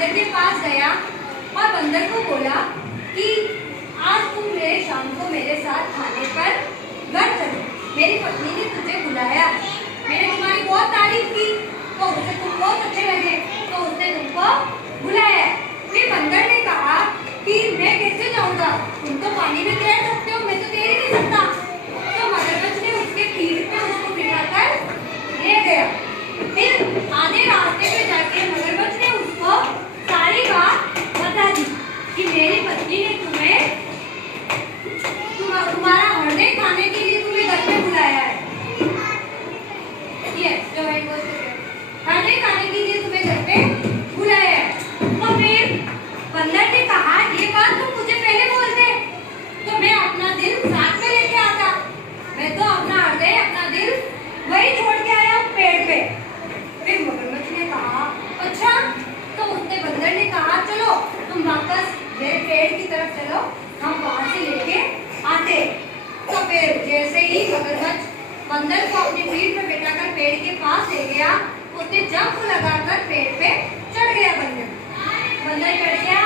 बंदर के पास गया और बंदर को बोला कि आज तुम मेरे शाम को मेरे साथ खाने पर घर चलो, मेरी पत्नी ने तुझे बुलाया, मैंने तुम्हारी बहुत तारीफ की तो उसे तुम बहुत अच्छे लगे तो उसने तुमको बुलाया। फिर बंदर ने कहा कि मैं कैसे जाऊंगा, तुम तो पानी में तैर सकते हो, मैं तो तैर ही नहीं सकता। तो मगरमच्छ ने उसके पीठ पे उसको बिठाकर ले गया। फिर आधे रास्ते पे जाके मगरमच्छ ने उसको सारी बात बता दी कि मेरी पत्नी ने तुम्हारा हृदय खाने के लिए तुम्हें घर पे बुलाया है। ये जो है वो हृदय खाने के लिए तुम्हें घर पे बुलाया है। तो फिर बंदर ने कहा ये बात तुम मुझे पहले बोलते तो मैं अपना दिल साथ में लेके आता, मैं तो अपना हृदय अपना दिल वही छोड़ के आया हूँ पेड़ पे। फिर मगरमच्छ ने कहा अच्छा, तो उसने बंदर ने कहा चलो तुम वापस मेरे पेड़ की तरफ चलो, हम वहां से लेके आते। तो फिर जैसे ही मगरमच्छ बंदर को अपनी पीठ पे बैठाकर पेड़ के पास ले गया, उसने जंप लगाकर पेड़ पे चढ़ गया। बंदर चढ़ गया